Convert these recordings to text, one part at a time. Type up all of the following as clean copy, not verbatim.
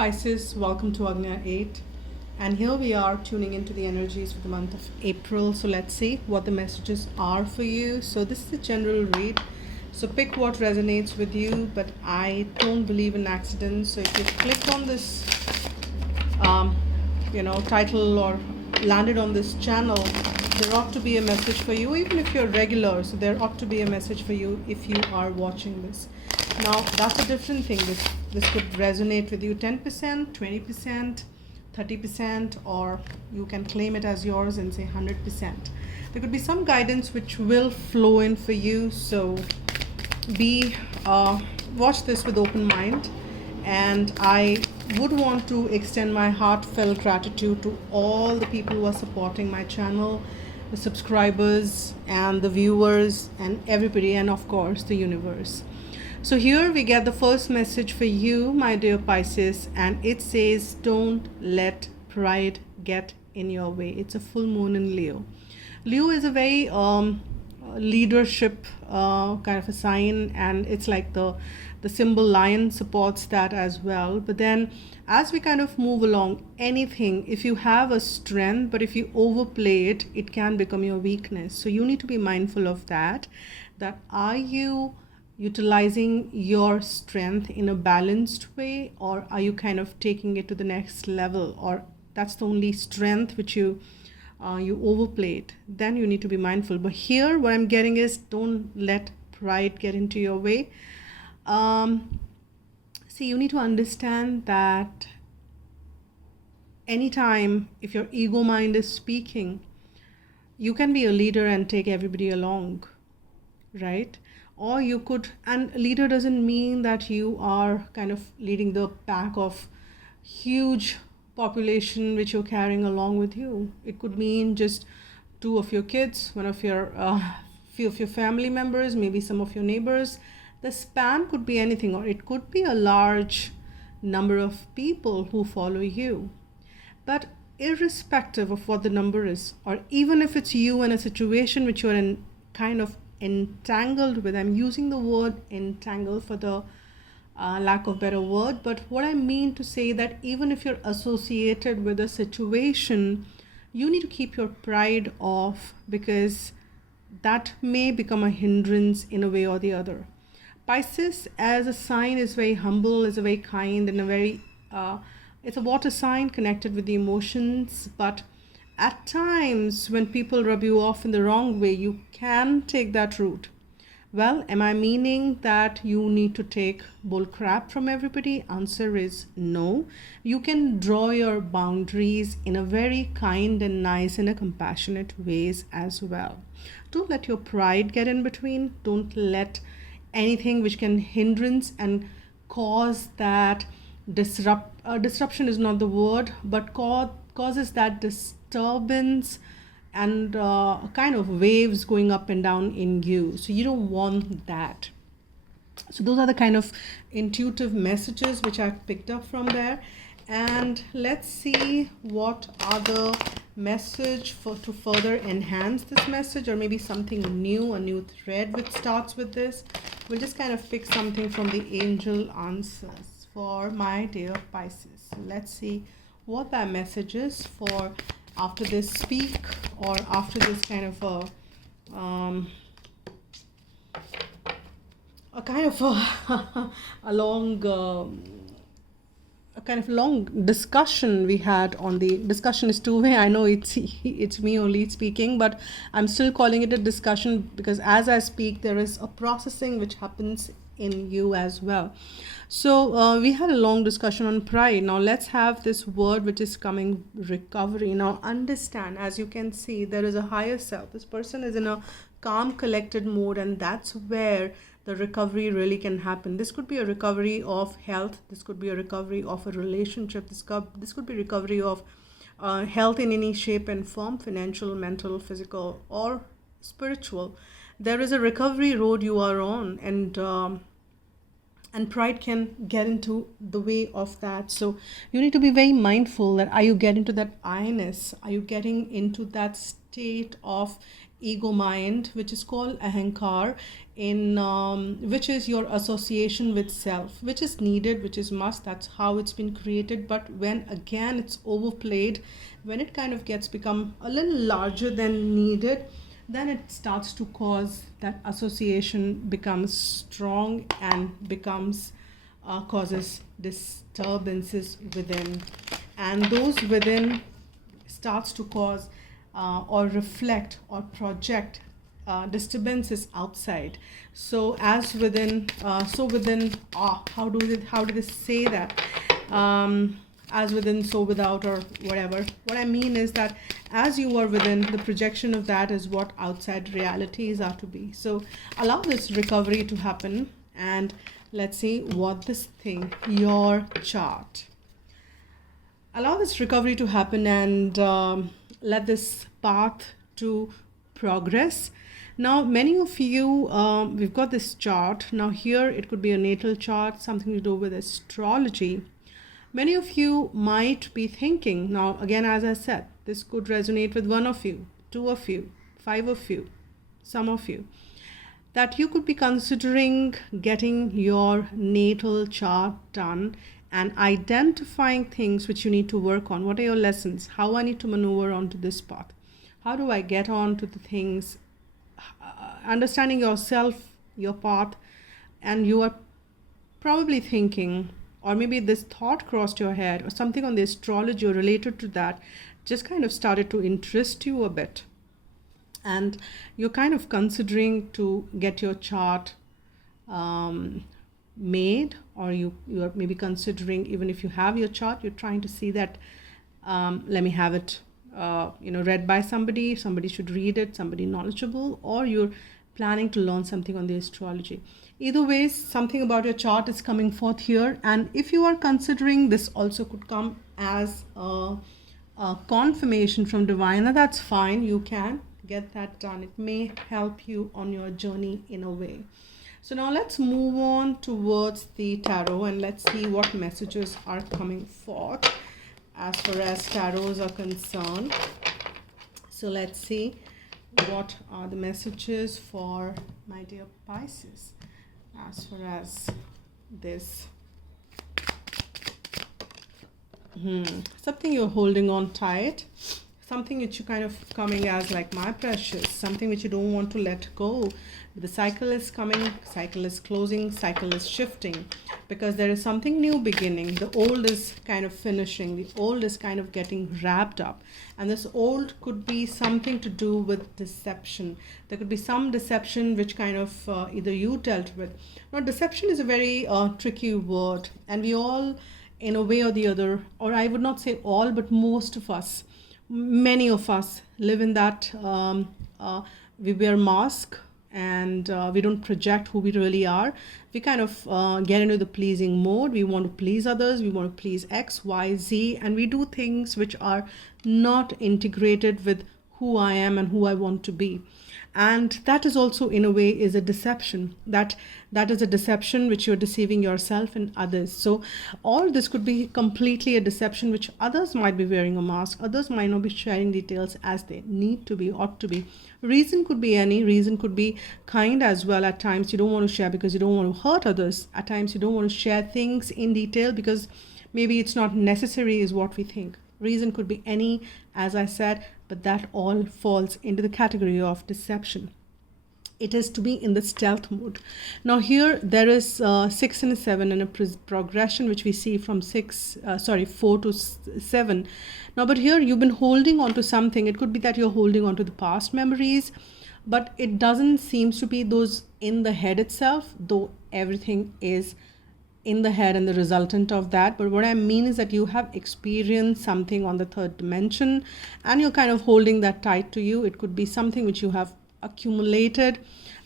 Pisces, welcome to Agnya 8. And here we are tuning into the energies for the month of April. So let's see what the messages are for you. So this is a general read. So pick what resonates with you, but I don't believe in accidents. So if you clicked on this title or landed on this channel, there ought to be a message for you, even if you're regular. So there ought to be a message for you if you are watching this. Now that's a different thing. This could resonate with you 10%, 20%, 30%, or you can claim it as yours and say 100%. There could be some guidance which will flow in for you. So watch this with open mind. And I would want to extend my heartfelt gratitude to all the people who are supporting my channel, the subscribers and the viewers and everybody, and of course the universe. So here we get the first message for you, my dear Pisces, and it says, don't let pride get in your way. It's a full moon in Leo. Leo is a very leadership kind of a sign, and it's like the symbol lion supports that as well. But then as we kind of move along, anything, if you have a strength, but if you overplay it, it can become your weakness. So you need to be mindful of that are you utilizing your strength in a balanced way, or are you kind of taking it to the next level, or that's the only strength which you overplay it? Then you need to be mindful. But here what I'm getting is, don't let pride get into your way. See, you need to understand that anytime if your ego mind is speaking, you can be a leader and take everybody along, right? Or you could, and leader doesn't mean that you are kind of leading the pack of huge population which you're carrying along with you. It could mean just two of your kids, one of your few of your family members, maybe some of your neighbors. The span could be anything, or it could be a large number of people who follow you. But irrespective of what the number is, or even if it's you in a situation which you're in kind of entangled with, I'm using the word entangled for the lack of better word, but what I mean to say that even if you're associated with a situation, you need to keep your pride off, because that may become a hindrance in a way or the other. Pisces as a sign is very humble, is a very kind, and a very it's a water sign connected with the emotions. But at times when people rub you off in the wrong way, you can take that route. Well, am I meaning that you need to take bull crap from everybody? Answer is no. You can draw your boundaries in a very kind and nice and a compassionate ways as well. Don't let your pride get in between. Don't let anything which can hindrance and cause that disruption is not the word, but causes that disturbance and kind of waves going up and down in you. So you don't want that. So those are the kind of intuitive messages which I've picked up from there. And let's see what other message to further enhance this message, or maybe something new, a new thread which starts with this. We'll just kind of pick something from the angel answers for my dear Pisces. So let's see what that message is for after this speak, or after this kind of a kind of a long discussion we had on the discussion is two-way. I know it's me only speaking, but I'm still calling it a discussion because as I speak there is a processing which happens in you as well. So we had a long discussion on pride. Now let's have this word which is coming, recovery. Now understand, as you can see, there is a higher self. This person is in a calm, collected mode, and that's where the recovery really can happen. This could be a recovery of health. This could be a recovery of a relationship. This could be recovery of health in any shape and form, financial, mental, physical, or spiritual. There is a recovery road you are on, and and pride can get into the way of that. So you need to be very mindful that are you getting to that I-ness, are you getting into that state of ego mind, which is called ahankar, in which is your association with self, which is needed, which is must, that's how it's been created. But when again it's overplayed, when it kind of gets become a little larger than needed, then it starts to cause that association becomes strong and becomes causes disturbances within, and those within starts to cause or reflect or project disturbances outside. So as within, so within. How do they say that? As within, so without, or whatever. What I mean is that as you are within, the projection of that is what outside realities are to be. So allow this recovery to happen, and let's see what this thing, your chart. Allow this recovery to happen, and let this path to progress. Now, many of you, we've got this chart. Now here, it could be a natal chart, something to do with astrology. Many of you might be thinking, now again, as I said, this could resonate with one of you, two of you, five of you, some of you, that you could be considering getting your natal chart done and identifying things which you need to work on. What are your lessons? How I need to maneuver onto this path? How do I get on to the things? Understanding yourself, your path, and you are probably thinking, or maybe this thought crossed your head, or something on the astrology or related to that just kind of started to interest you a bit, and you're kind of considering to get your chart made, or you are maybe considering, even if you have your chart, you're trying to see that let me have it read by somebody should read it, somebody knowledgeable, or you're planning to learn something on the astrology. Either way, something about your chart is coming forth here. And if you are considering, this also could come as a confirmation from divine. Now that's fine, you can get that done. It may help you on your journey in a way. So now let's move on towards the tarot, and let's see what messages are coming forth as far as tarots are concerned. So let's see what are the messages for my dear Pisces as far as this. Something you're holding on tight, something which you kind of coming as like my precious, something which you don't want to let go. The cycle is coming, cycle is closing, cycle is shifting, because there is something new beginning. The old is kind of finishing, the old is kind of getting wrapped up, and this old could be something to do with deception. There could be some deception which kind of either you dealt with. Now, deception is a very tricky word, and we all, in a way or the other, or I would not say all, but most of us, many of us live in that we wear mask, and we don't project who we really are. We kind of get into the pleasing mode. We want to please others, we want to please X, Y, Z, and we do things which are not integrated with who I am and who I want to be. And that is also, in a way, is a deception. That is a deception which you're deceiving yourself and others. So all this could be completely a deception, which others might be wearing a mask, others might not be sharing details as they need to be, ought to be. Reason could be any, reason could be kind as well. At times you don't want to share because you don't want to hurt others. At times you don't want to share things in detail because maybe it's not necessary, is what we think. Reason could be any, as I said, but that all falls into the category of deception. It is to be in the stealth mode. Now here there is 6 and a 7 and a progression which we see from 4 to 7. Now, but here you've been holding on to something. It could be that you're holding on to the past memories, but it doesn't seem to be those in the head itself, though everything is in the head and the resultant of that. But what I mean is that you have experienced something on the third dimension and you're kind of holding that tight to you. It could be something which you have accumulated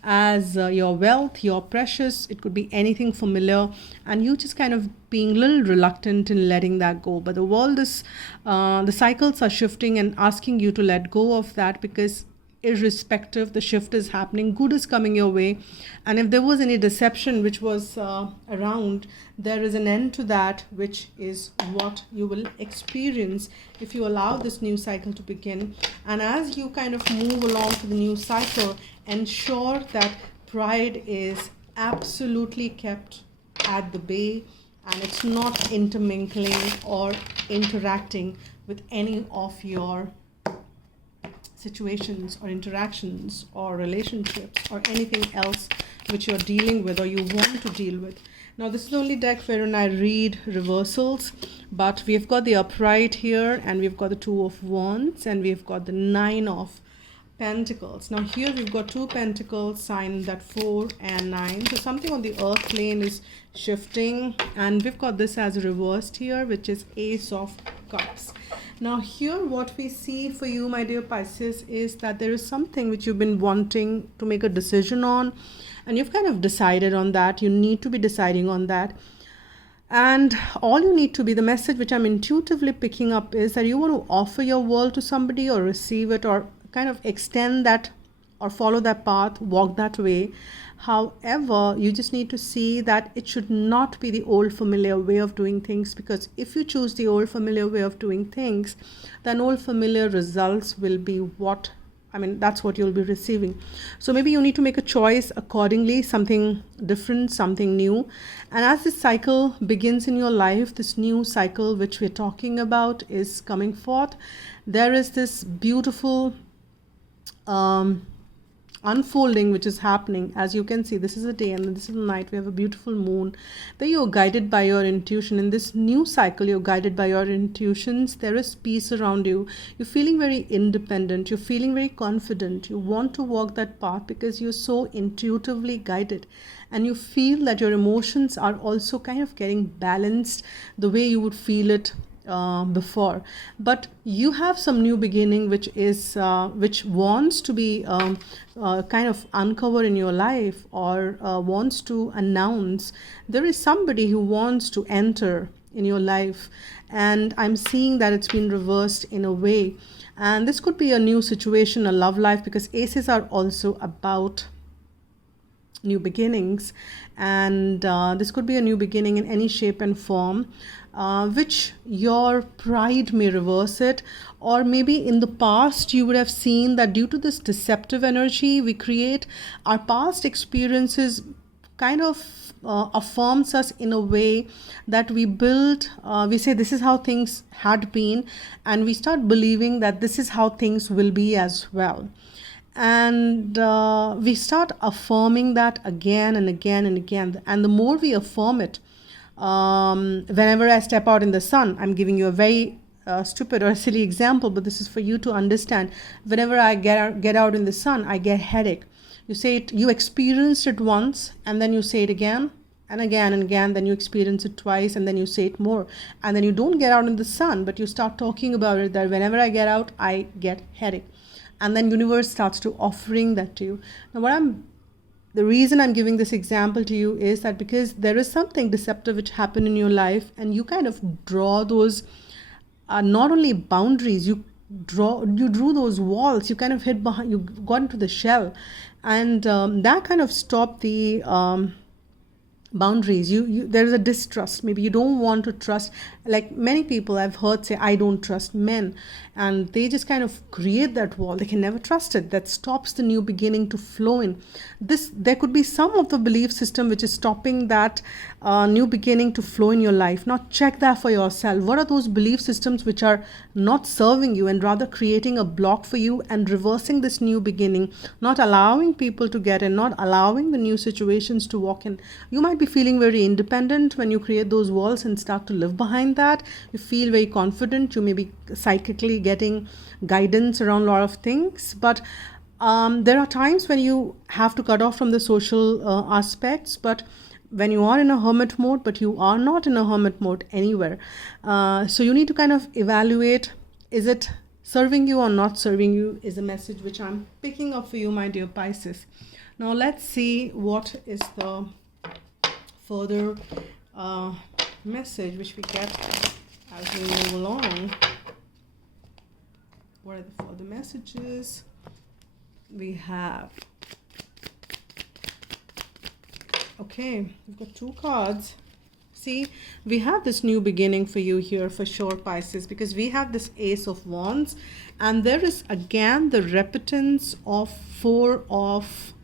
as your wealth, your precious. It could be anything familiar, and you just kind of being a little reluctant in letting that go. But the world is, the cycles are shifting and asking you to let go of that, because irrespective, the shift is happening, good is coming your way. And if there was any deception which was around, there is an end to that, which is what you will experience if you allow this new cycle to begin. And as you kind of move along to the new cycle, ensure that pride is absolutely kept at the bay, and it's not intermingling or interacting with any of your situations or interactions or relationships or anything else which you're dealing with or you want to deal with. Now, this is the only deck wherein I read reversals, but we've got the upright here, and we've got the Two of Wands, and we've got the Nine of Pentacles. Now here we've got two pentacles, sign that 4 and 9. So something on the earth plane is shifting, and we've got this as reversed here, which is Ace of Cups. Now here what we see for you, my dear Pisces, is that there is something which you've been wanting to make a decision on, and you've kind of decided on that. You need to be deciding on that. And all you need to be, the message which I'm intuitively picking up is that you want to offer your world to somebody or receive it, or kind of extend that or follow that path, walk that way. However, you just need to see that it should not be the old familiar way of doing things, because if you choose the old familiar way of doing things, then old familiar results will be what, that's what you'll be receiving. So maybe you need to make a choice accordingly, something different, something new. And as this cycle begins in your life, this new cycle which we're talking about is coming forth. There is this beautiful unfolding which is happening. As you can see, this is a day and this is a night. We have a beautiful moon. Then you're guided by your intuition. In this new cycle, you're guided by your intuitions. There is peace around you. You're feeling very independent. You're feeling very confident. You want to walk that path because you're so intuitively guided, and you feel that your emotions are also kind of getting balanced the way you would feel it before. But you have some new beginning which is which wants to be kind of uncovered in your life, or wants to announce. There is somebody who wants to enter in your life, and I'm seeing that it's been reversed in a way. And this could be a new situation, a love life, because aces are also about new beginnings, and this could be a new beginning in any shape and form, which your pride may reverse it. Or maybe in the past you would have seen that due to this deceptive energy we create, our past experiences kind of affirms us in a way that we build, we say this is how things had been, and we start believing that this is how things will be as well. And we start affirming that again and again and again. And the more we affirm it, whenever I step out in the sun, I'm giving you a very stupid or silly example, but this is for you to understand. Whenever I get out in the sun, I get headache. You say it, you experienced it once, and then you say it again and again and again, then you experience it twice, and then you say it more, and then you don't get out in the sun, but you start talking about it, that whenever I get out, I get headache. And then universe starts to offering that to you. Now the reason I'm giving this example to you is that because there is something deceptive which happened in your life, and you kind of draw those not only boundaries, you drew those walls, you kind of hid behind, you got into the shell, and that kind of stopped the boundaries. There is a distrust. Maybe you don't want to trust, like many people I've heard say, I don't trust men, and they just kind of create that wall. They can never trust it. That stops the new beginning to flow in. There could be some of the belief system which is stopping that new beginning to flow in your life. Now check that for yourself. What are those belief systems which are not serving you and rather creating a block for you and reversing this new beginning, not allowing people to get in, not allowing the new situations to walk in? You might be feeling very independent when you create those walls and start to live behind that. You feel very confident. You may be psychically getting guidance around a lot of things, but there are times when you have to cut off from the social aspects, but when you are in a hermit mode, but you are not in a hermit mode anywhere. So you need to kind of evaluate, is it serving you or not serving you, is a message which I'm picking up for you, my dear Pisces. Now let's see what is the further message which we get as we move along. What are the further messages? we have, okay, we've got 2 cards. See, we have this new beginning for you here for sure, Pisces, because we have this Ace of Wands, and there is again the repetence of 4 of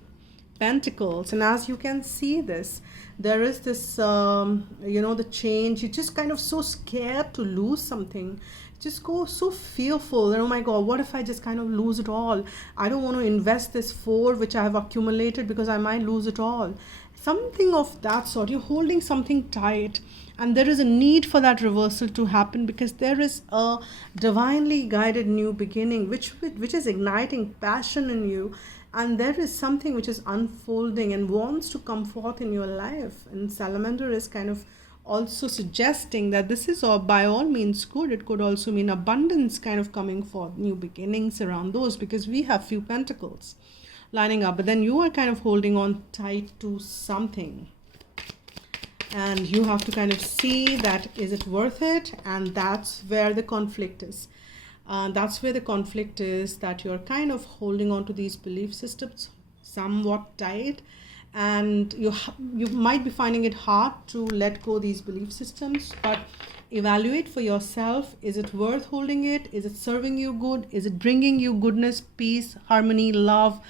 Pentacles. And as you can see this, there is this, the change. You're just kind of so scared to lose something. Just go so fearful, and oh my god, what if I just kind of lose it all? I don't want to invest this 4 which I have accumulated because I might lose it all. Something of that sort. You're holding something tight, and there is a need for that reversal to happen, because there is a divinely guided new beginning which is igniting passion in you, and there is something which is unfolding and wants to come forth in your life. And Salamander is kind of also suggesting that this is all by all means good. It could also mean abundance kind of coming forth, new beginnings around those, because we have few pentacles lining up, but then you are kind of holding on tight to something, and you have to kind of see that is it worth it. And that's where the conflict is. That you're kind of holding on to these belief systems somewhat tight, and you might be finding it hard to let go these belief systems. But evaluate for yourself, is it worth holding it? Is it serving you good? Is it bringing you goodness, peace, harmony, love,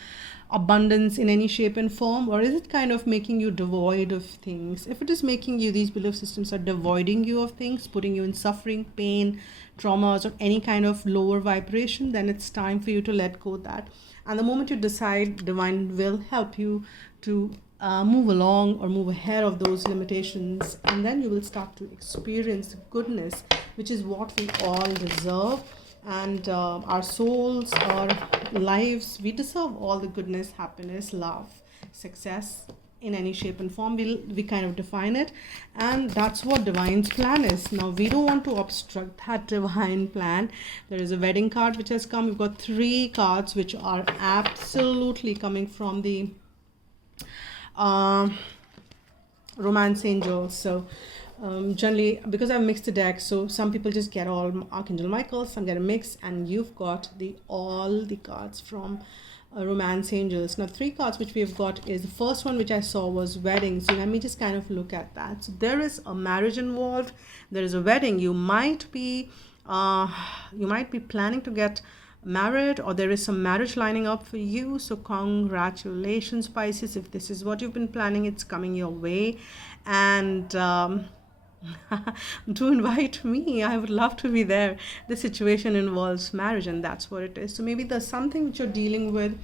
abundance in any shape and form? Or is it kind of making you devoid of things? If it is making you, these belief systems are devoiding you of things, putting you in suffering, pain, traumas, or any kind of lower vibration, then it's time for you to let go of that. And the moment you decide, divine will help you to move along or move ahead of those limitations, and then you will start to experience goodness, which is what we all deserve. And our souls, our lives, we deserve all the goodness, happiness, love, success in any shape and form. We kind of define it, and that's what divine's plan is. Now we don't want to obstruct that divine plan. There is a wedding card which has come. We've got 3 cards which are absolutely coming from the romance angels. So generally, because I've mixed the deck, so some people just get all Archangel Michael, some get a mix, and you've got all the cards from romance angels. Now 3 cards which we've got is, the first one which I saw was wedding. So let me just kind of look at that. So there is a marriage involved, there is a wedding. You might be planning to get married, or there is some marriage lining up for you. So congratulations, Pisces. If this is what you've been planning, it's coming your way. And do invite me. I would love to be there. The situation involves marriage, and that's what it is. So maybe there's something which you're dealing with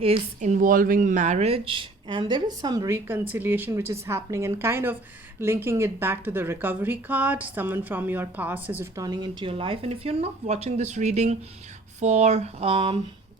is involving marriage, and there is some reconciliation which is happening, and kind of linking it back to the recovery card. Someone from your past is returning into your life. And if you're not watching this reading for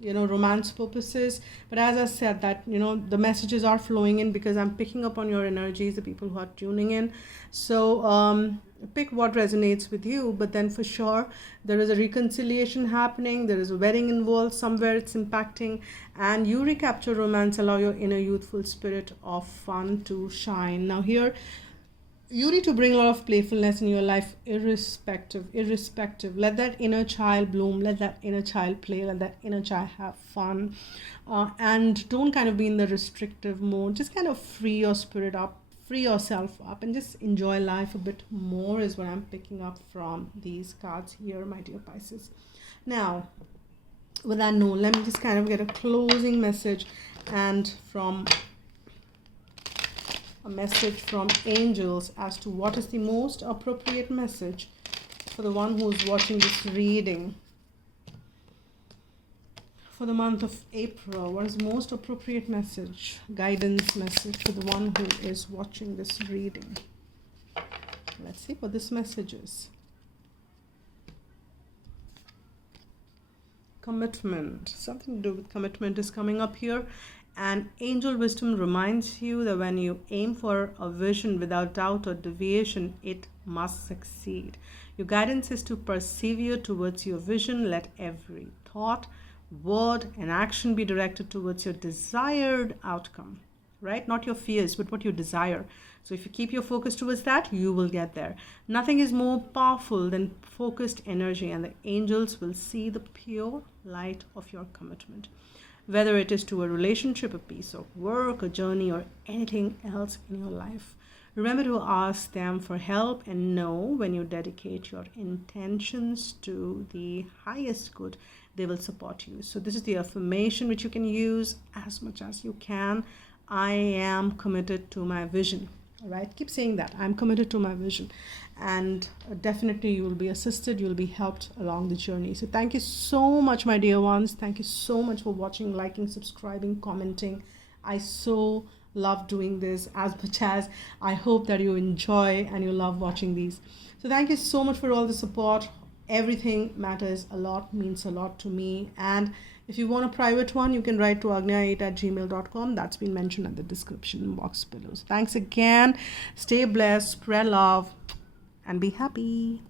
romance purposes, but as I said, that the messages are flowing in because I'm picking up on your energies, the people who are tuning in. So pick what resonates with you, but then for sure there is a reconciliation happening, there is a wedding involved somewhere, it's impacting, and you recapture romance, allow your inner youthful spirit of fun to shine. Now here you need to bring a lot of playfulness in your life, irrespective. Let that inner child bloom, let that inner child play, let that inner child have fun, and don't kind of be in the restrictive mode. Just kind of free your spirit up, free yourself up, and just enjoy life a bit more is what I'm picking up from these cards here, my dear Pisces. Now with that note, let me just kind of get a closing message, and from a message from angels as to what is the most appropriate message for the one who is watching this reading for the month of April. What is the most appropriate message, guidance message for the one who is watching this reading? Let's see what this message is. Commitment, something to do with commitment is coming up here. And angel wisdom reminds you that when you aim for a vision without doubt or deviation, it must succeed. Your guidance is to persevere towards your vision. Let every thought, word, and action be directed towards your desired outcome, right? Not your fears, but what you desire. So if you keep your focus towards that, you will get there. Nothing is more powerful than focused energy, and the angels will see the pure light of your commitment. whether it is to a relationship, a piece of work, a journey, or anything else in your life. Remember to ask them for help, and know when you dedicate your intentions to the highest good, they will support you. So this is the affirmation which you can use as much as you can. I am committed to my vision. All right, keep saying that. I'm committed to my vision, and definitely you will be assisted, you'll be helped along the journey. So thank you so much, my dear ones. Thank you so much for watching, liking, subscribing, commenting. I so love doing this, as much as I hope that you enjoy and you love watching these. So thank you so much for all the support. Everything matters a lot, means a lot to me. And if you want a private one, you can write to agnya8@gmail.com. That's been mentioned in the description box below. So thanks again. Stay blessed, spread love, and be happy.